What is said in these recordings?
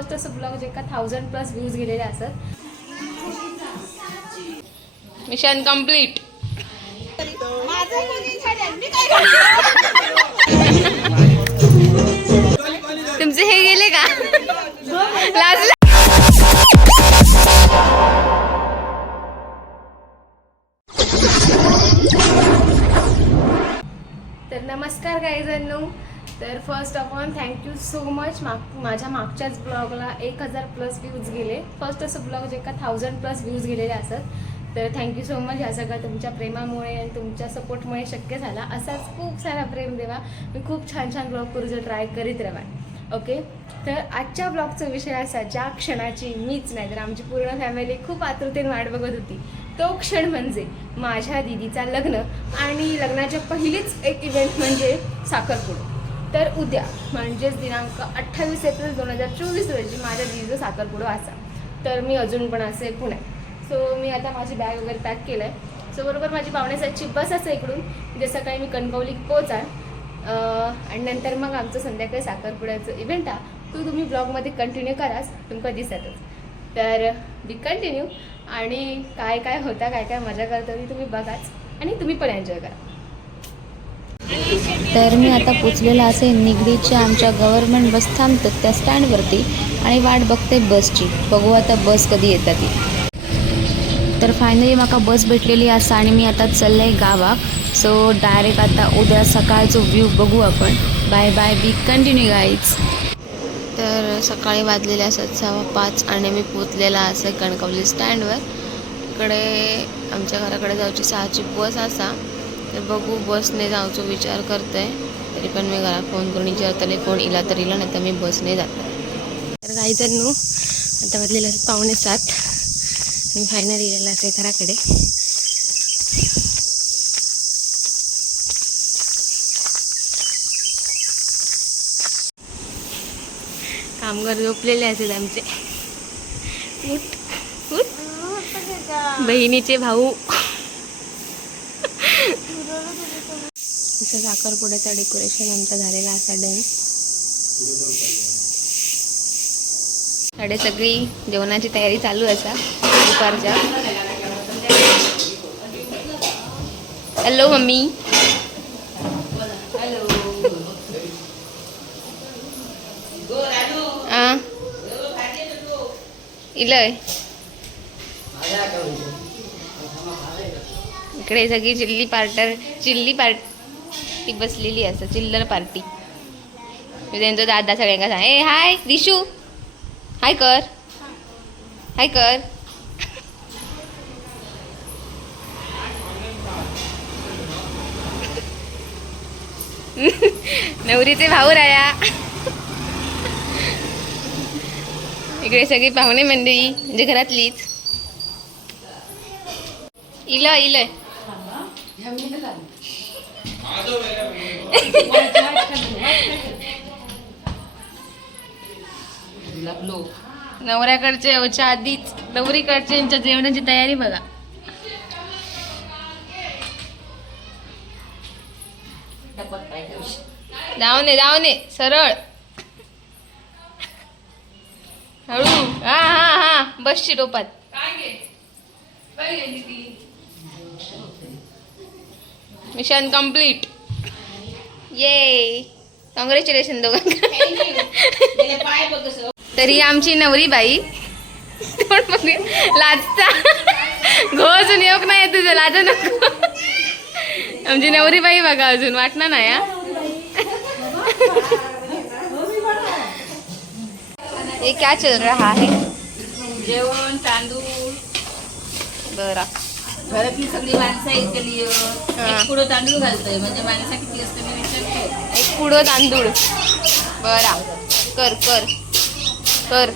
First असं blog जे का 1000+ व्ह्यूज गेलेले असत. Mission complete. तुमचे हे गेले का लाजला. तर नमस्कार गाईजांनो. तर first of all thank you so much. माझ्या मागच्याच ब्लॉगला 1000+ व्ह्यूज गेले. फर्स्ट असं ब्लॉग जे का 1000+ व्ह्यूज गेलेले असत. तर थँक्यू सो मच. ह्या सगळ्या तुमच्या प्रेमामुळे आणि तुमच्या सपोर्टमुळे शक्य झाला. असाच खूप सारा प्रेम देवा. मी खूप छान छान ब्लॉग करूचं ट्राय करीत राहा. ओके. तर आजच्या ब्लॉगचा विषय असा, ज्या क्षणाची मीच नाही तर आमची पूर्ण फॅमिली खूप आतुरतेने वाट बघत होती. तो क्षण म्हणजे माझ्या दीदीचा लग्न. आणि लग्नाच्या पहिलीच एक इव्हेंट म्हणजे साखरपुडा. तर उद्या म्हणजेच दिनांक 28 एप्रिल 2024 रोजी माझ्या दीदीचा साखरपुडा असा. तर मी अजून पण असे पुण्यात. सो मी आता माझी बॅग वगैरे पॅक केलं आहे. सो बरोबर माझी 5:45ची बस असं इकडून जे सकाळी मी कणकवली पोहोचाल. आणि नंतर मग आमचं संध्याकाळी साखरपुड्याचं इव्हेंट आहे. तो तुम्ही ब्लॉगमध्ये कंटिन्यू कराच, तुमका दिसतच. तर बी कंटिन्यू. आणि काय काय होता, काय काय मजा करता ती तुम्ही बघाच आणि तुम्ही पण एन्जॉय करा. तर मी आता पोचलेला असे निगडीच्या आमच्या गव्हर्नमेंट बस थांबतात त्या स्टँडवरती आणि वाट बघते बसची. बघू आता बस कधी येतात ती. तर फायनली माका बस भेटलेली असा आणि मी आता चालले आहे गावाक. सो डायरेक्ट आता उद्या सकाळचं व्ह्यू बघू आपण. Bye bye, be continue guys. तर सकाळी वाजलेले असत 5:15 आणि मी पोचलेला असं कणकवली स्टँडवर. इकडे आमच्या घराकडे जाऊची 6ची बस असा. तर बघू बसने जाऊचो विचार करतोय. तरी पण मी घरात फोन करून विचारतले कोण इला तर इला, नाही तर मी बसने जातो. तर गाईजन्नू आता वाजलेलं 6:45 आणि फायनली गेलेलं असे घराकडे. कामगार झोपलेले असेल आमचे. उठ उठ. बहिणीचे भाऊ. साखरपुड्याचा डेकोरेशन आमचा झालेला असा डन. साडे सगळी जेवणाची तयारी चालू असा दुपारच्या. Hello mummy. इलय इकडे सगळी चिल्ली पार्टी बसलेली असं. चिल्लर पार्टी. त्यांचा दादा सगळ्यांना सांग ए हाय दिशू, हाय कर, हाय कर. नवरीचे भाऊ राया. इकडे सगळी पाहुणे मंडळी म्हणजे घरातलीच. इलय नवऱ्याकडचे याच्या आधीच नवरीकडचे यांच्या जेवणाची तयारी बघा. जाऊ नये सरळ हळू. हा बसची टोपात. Mission complete. ये कॉंग्रॅच्युलेशन दोघांना. तरी आमची नवरी बाई लाजता घोजून येऊक नाही तुझं, लाज नको. आमची नवरी बाई बघा अजून वाटणार नाही. ये क्या चल रहा है? जेवण तांदूळ. बरं. घरातली सगळी माणसं इथली एक पुढं तांदूळ घालतोय म्हणजे माणसं किती असते मी विचारतो. एक पुढं तांदूळ. बरा कर कर कर.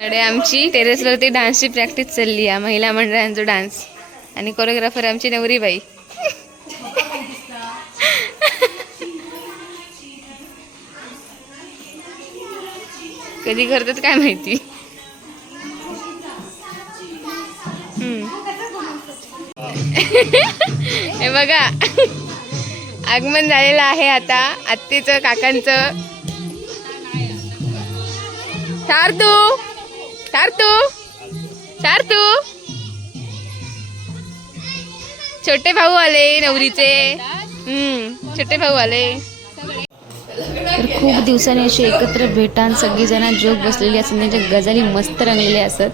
अरे आमची टेरेसवरती डान्सची प्रॅक्टिस चालली आहे. महिला मंडळांचा डान्स आणि कोरिओग्राफर आमची नवरीबाई. कधी करतात काय माहिती. हे बघा आगमन झालेलं आहे आता आत्तीचं काकांचं. छोटे भाऊ आले नवरीचे. छोटे भाऊ आले. तर खूप दिवसांनी अशी एकत्र भेटान सगळीजण जोक बसलेली असतात, त्यांच्या गजाली मस्त रंगलेल्या असतात.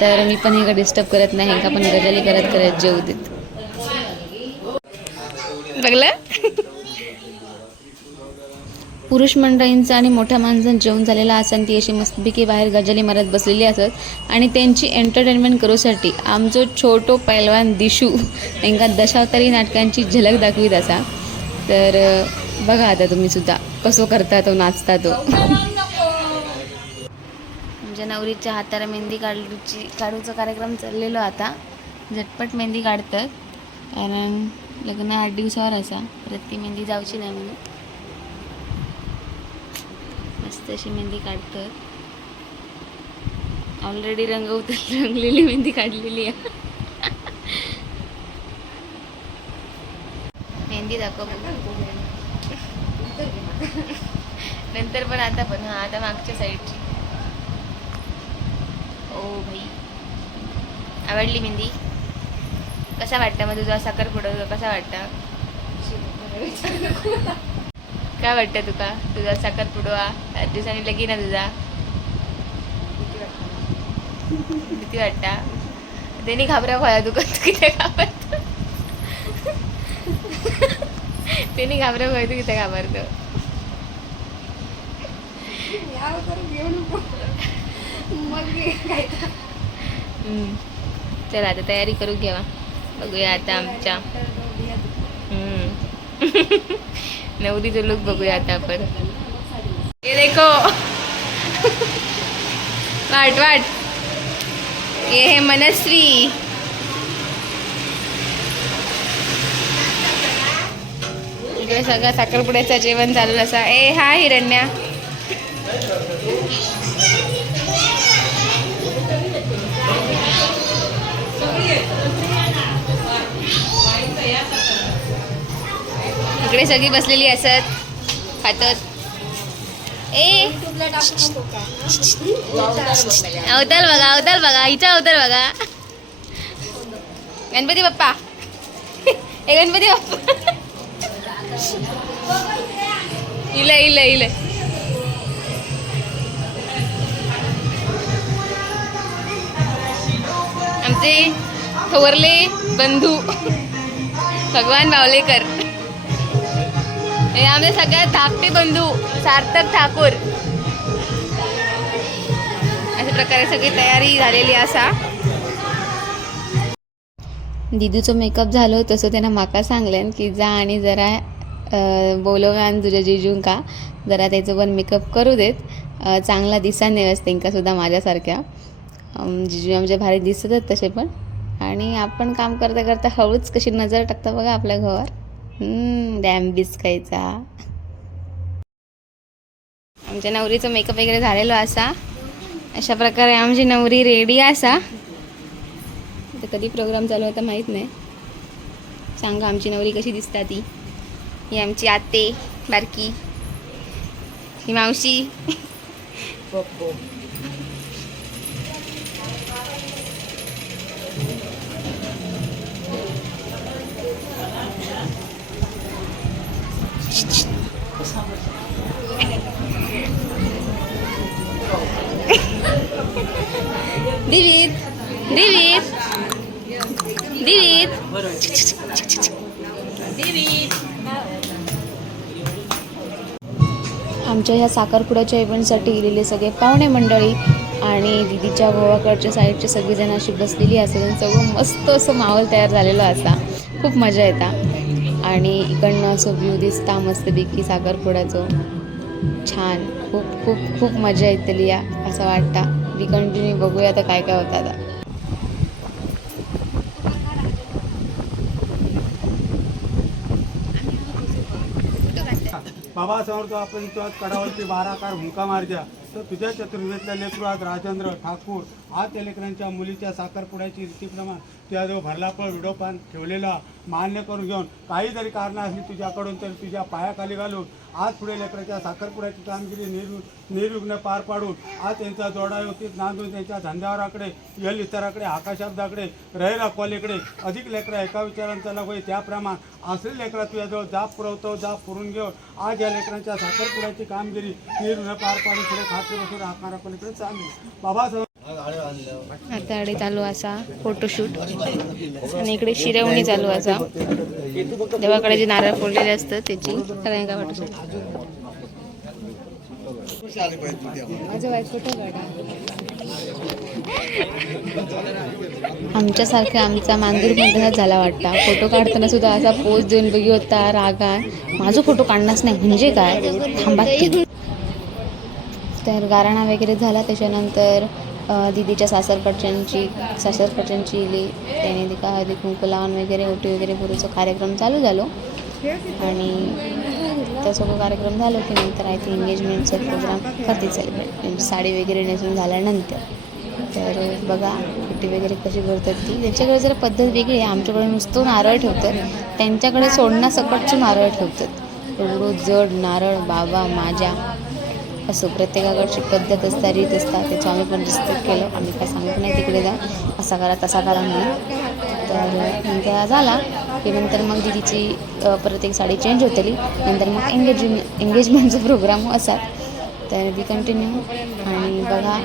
तर मी पण हे डिस्टर्ब करत नाही, ह्यांका पण गजाली करत करत जेवू देत. बघलं. पुरुष मंडळींचं आणि मोठ्या माणसांचं जेवण झालेलं असताना ती अशी मस्तपैकी बाहेर गजाली मारत बसलेली असत आणि त्यांची एंटरटेनमेंट करूसाठी आमचो छोटो पैलवान दिशू त्यांना दशावतारी नाटकांची झलक दाखवीत असा. तर बघा आता तुम्ही सुद्धा कसं करता तो, नाचता तो. आमच्या नवरीच्या हाताला मेहंदी काढूचा कार्यक्रम चाललेलो आता. झटपट मेहंदी काढतात कारण लग्न 8 दिवसावर असा, परत ती मेहंदी जाऊची नाही म्हणून मस्त अशी मेहंदी काढतात. ऑलरेडी रंगलेली मेहंदी काढलेली आहे. मेहंदी दाखव नंतर पण आता पण. हा आता मागच्या साईडची. ओ भाई आवडली मेहंदी. कसा वाटतं मग तुझा साखरपुडा? कसा वाटतं? काय वाटतं तुका तुझा साखरपुडवा 8 दिवसांनी लगीन ना तुझा? किती वाटता? त्यांनी घाबरा व्हाया तुका. तू किती घाबरतो? त्यांनी घाबरा व्हाय तू किती घाबरतो? चला आता तयारी करू घेवा. बघूया आता आमच्या नवरीचं लुक बघूया आता आपण. ये देखो. वाट ये है मनस्वी. इकडे सगळं साखरपुड्याचं जेवण चालू असा. ए हा हिरण्या. इकडे सगळी बसलेली असत खातत. ए अवताल बघा हिचा अवताल बघा. गणपती बाप्पा. ए गणपती बाप्पा. इल आमचे थोरले बंधू भगवान बावलेकर हे आमचे सगळ्यात धाकटे बंधू सार्थक ठाकूर. अशा प्रकारे सगळी तयारी झालेली असा. दिदूचो मेकअप झालो तसं त्यानं माका सांगल्यान की जा आणि जरा बोलव्यान तुझ्या जिजूंका जरा त्याचं पण मेकअप करू देत. चांगला दिसा नेवस त्यांका सुद्धा माझ्यासारख्या. जिजू आमच्या भारी दिसतात तसे पण. आणि आपण काम करता करता हळूच कशी नजर टाकता बघा आपल्या घरावर. डॅम बिस्कायचा. आमच्या नवरीचं मेकअप वगैरे झालेलं असा. अशा प्रकारे आमची नवरी रेडी असा. आता कधी प्रोग्राम चालू होता माहीत नाही. सांगा आमची नवरी कशी दिसता ती. ही आमची आते बारकी. ही मावशी. दिवीत आमच्या ह्या साखरपुड्याच्या इव्हेंटसाठी गेलेले सगळे पाहुणे मंडळी आणि दिदीच्या गोवाकडच्या साईडचे सगळीजण अशी बसलेली असतात. सगळं मस्त असं माहोल तयार झालेलं असा. खूप मजा येता. आणि इकडनं असं व्ह्यू दिसता मस्तपैकी साखरपुड्याचं. छान. खूप खूप खूप मजा येतली या असं वाटता. मी कंटिन्यू बघूया आता काय काय होतं आता. बाबा समोर आपण तुझ्या कडावरती 12 कार हुंका मारजा. तर तुझ्या चतुर्वेदल्या लेकरू आज राजेंद्र ठाकूर हा त्या लेकरांच्या मुलीच्या साखरपुड्याची रीतीप्रमाणे त्या जो भरला पण व्हिडिओ पण ठेवलेला मान्य करून घेऊन काही जरी कारणं असली तुझ्याकडून तर तुझ्या पायाखाली घालून आज पुढे लेकराच्या साखरपुड्याची कामगिरी निर्विघ्न पार पाडून आज त्यांचा जोडा व्यवस्थित नांदून त्यांच्या धंद्यावराकडे यल इतराकडे आकाशब्दाकडे रहे रखवालीकडे अधिक लेकरं एका विचारांचा लाभ होईल त्याप्रमाणे असले लेकरा तुझ्याजवळ जाप पुरवतो जाप पुरून घेऊन आज या लेकरांच्या साखरपुड्याची कामगिरी निर्विघ्न पार पाडून पुढे खात्री बसून राहणारा पलीकडे चालली बाबा आता अडे चालू असा फोटोशूट आणि इकडे शिरवणी चालू असा देवाकडे जे नारळ फोडलेले असतं त्याची सगळ्यांका फोटोशूट. माझं वाईट फोटो काढा. आमच्यासारखा आमचा मांजूर पण तसाच झाला वाटता. फोटो काढताना सुद्धा असा पोज देऊन बघी होता रागा माझा फोटो काढणारच नाही म्हणजे काय थांबा. तर गाराणा वगैरे झाला त्याच्यानंतर दीदीच्या सासरकडच्यांची इली त्याने तिका हळदी कुंकू लावून वगैरे ओटी वगैरे भरूचा कार्यक्रम चालू झालो आणि त्या सगळं कार्यक्रम झालो की नंतर आहे ते एंगेजमेंटचा प्रोग्राम करते सेलिब्रेट साडी वगैरे नेसून झाल्यानंतर. तर बघा ओटी वगैरे कशी करतात ती त्यांच्याकडे जरा पद्धत वेगळी आहे. आमच्याकडे नुसतं नारळ ठेवतात त्यांच्याकडे सोडण्यासकटचं नारळ ठेवतात. एवढं जड नारळ बाबा माझ्या असं प्रत्येकाकडची पद्धत असतात रीत असतात त्याचं आम्ही पण रिस्पेक्ट केलं. आम्ही काय सांगतो नाही तिकडे जा असा करा तसा करा म्हणून. तर त्या झाला की नंतर मग दीदीची परत एक साडी चेंज होतली नंतर मग एंगेजमेंटचा प्रोग्राम असा तर ती कंटिन्यू. आणि बघा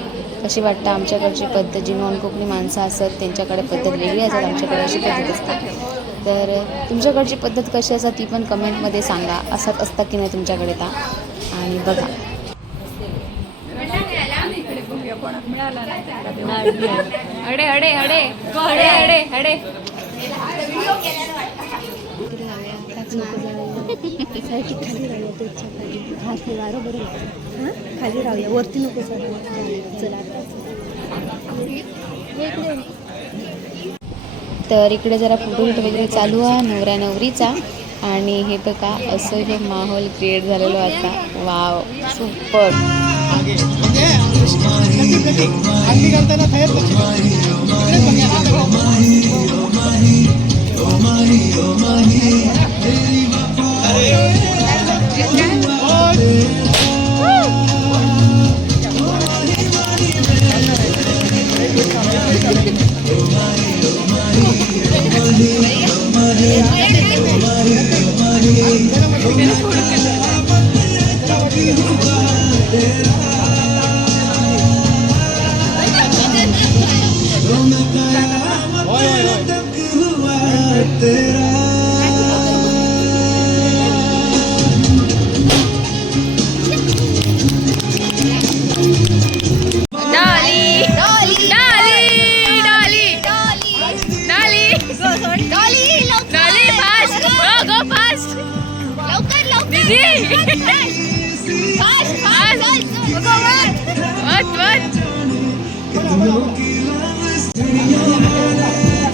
कशी वाटतं आमच्याकडची पद्धत जी नॉन कोकणी माणसं असतात त्यांच्याकडे पद्धत वेगळी असतात आमच्याकडे अशी पद्धत असते. तर तुमच्याकडची पद्धत कशी असतात ती पण कमेंटमध्ये सांगा असत असतं की नाही तुमच्याकडे का. आणि बघा अडे अडे अडे अडे अडे अडे खाली राहूया वरती नको तर इकडे जरा फोटोशूट वगैरे चालू आहे नवऱ्या नवरीचा. आणि हे बघा असं हे माहोल क्रिएट झालेलो आता. Wow super.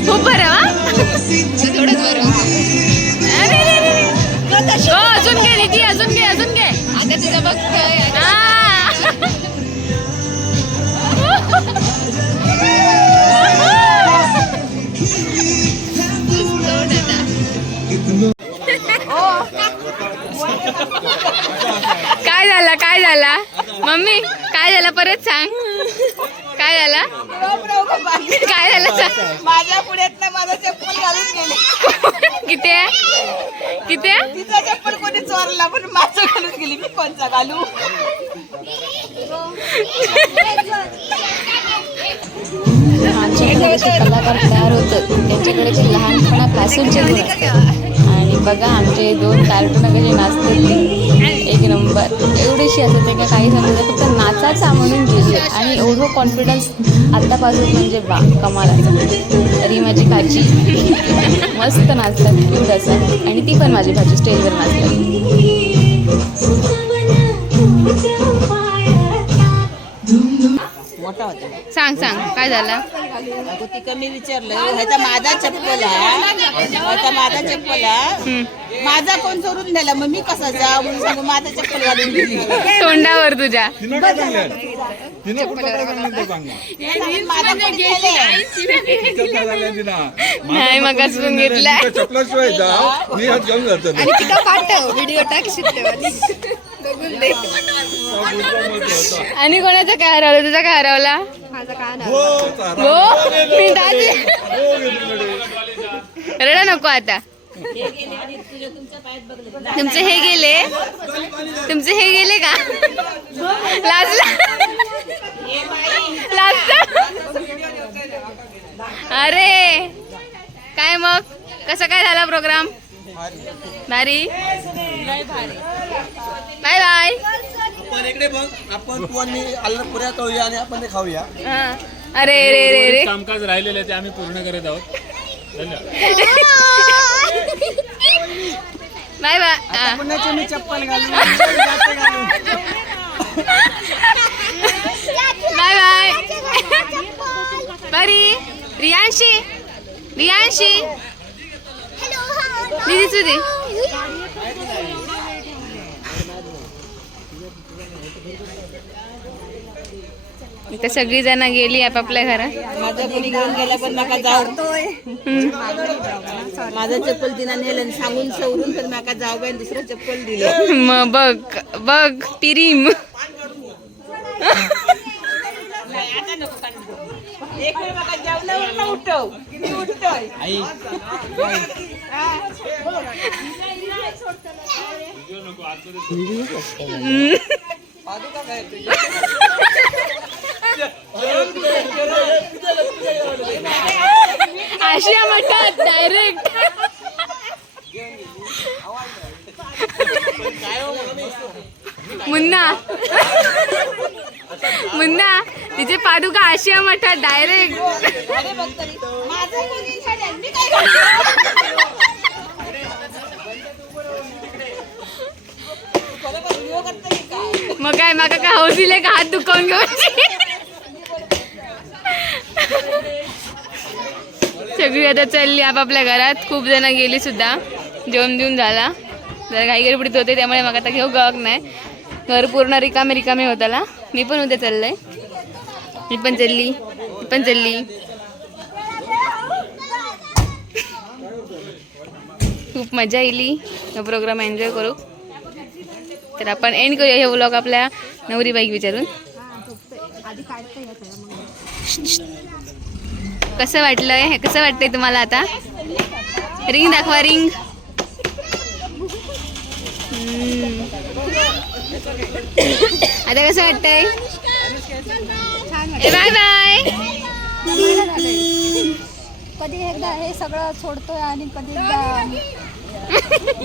खूप बरं थोडंच बरं. अजून घे निधी अजून घे अजून घे आता तुझं बघतोय. काय झाला मम्मी काय झालं परत सांग काय झाला काय झालं माझ्या पुढ्यात माझा चप्पल घालून गेली. किती तिचा चप्पल कोणी चोरला पण माझं घालून गेली मी कोणचा घालू. आमच्याकडे जसे कलाकार तयार होतात त्यांच्याकडे जे लहानपणापासूनचे गुण असतात. आणि बघा आमचे 2 कार्टून कसे नाचतात एक नंबर एवढीशी असं ते काही समजत फक्त नाचाचा म्हणून गेले आणि एवढं कॉन्फिडन्स आत्तापासून म्हणजे वा कमालाचं. तरी माझी भाजी मस्त नाचतात क्यूट असतात आणि ती पण माझी भाजी स्टेजवर नाचतात. मोठा होता सांग काय झालं ती कमी विचारलं ह्याचा माझा चप्पल हा ह्याचा माझा चप्पल हा माझा कोण चोरून नेला मग मी कसा जा म्हणून सांगू माझा चप्पल घालून गेली तोंडावर तुझ्या तिनं काय सांगलं तिनं कुठं काय सांगलं ते सांग माझा कोणी नेलंय? नाही मग असून घेतलाय चपलाशिवाय जा मी हात घेऊन जातो आणि कोणाचा काय हरवला तुझा काय हरवला हो मी दादी रडा नको आता तुमचे हे गेले का लाजला अरे काय मग कसा काय झाला प्रोग्राम भारी बाय बाय आपण इकडे बघ आपण तू आणि मी आलं पुऱ्या खाऊया आणि आपण ते खाऊया अरे रे रे रे कामकाज राहिलेलं आहे ते आम्ही पूर्ण करत आहोत धन्यवाद बाय बाय पुण्याची मी चप्पल घालून बाय बाय बरी रियांशी दीदी तुझी इथं सगळी जण गेली आपापल्या घरात माझा कोणी घेऊन गेला पण नका जाऊ माझं चप्पल तिला नेलं सांगून सवरून पण नका जाऊ बाई दुसरं चप्पल दिलं मग बघ तिरीम एक वेळ मला जेवणावर ना उठव किती उठतोय आशिया मठात डायरेक्ट मुन्ना तिचे पादुका आशिया मठात डायरेक्ट माझं कोणी झालं? मी काय करतो? मग काय माका काय हौसीले का हात दुखावून घेऊन सगळी आता चालली आपापल्या घरात खूप जण गेली सुद्धा जेवण देऊन झाला जरा घाई गडबडीत होते त्यामुळे मग आता घेऊ गवक नाही घर पूर्ण रिकामे होताला मी पण उद्या चाललंय मी पण चालली खूप मजा येईल हा प्रोग्राम एन्जॉय करू तर आपण एंड करूया हे व्लॉग आपल्या नवरी बाईक विचारून कसं वाटतंय तुम्हाला आता रिंग दाखवा रिंग आता कसं वाटतंय बाय बाय कधी एकदा हे सगळं सोडतोय आणि कधी एकदा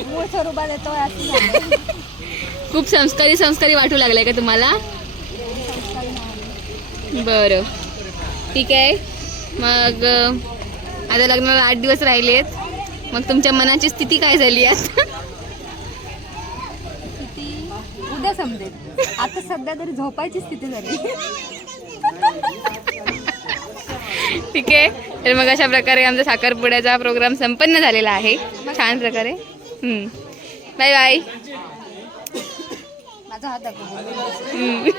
मूळ स्वरूपात येतोय असं झालं. खूप संस्कारी वाटू लागलाय का तुम्हाला बरं ठीक आहे मग आता लग्नाला 8 दिवस राहिलेत मग तुमच्या मनाची स्थिती काय झाली आता ती उद्या समजेल आता सध्या तरी झोपायची स्थिती झाली ठीक आहे तर मग अशा प्रकारे आमचा साखरपुड्याचा प्रोग्राम संपन्न झालेला आहे छान प्रकारे बाय बाय माझा हात दाखव हम्म.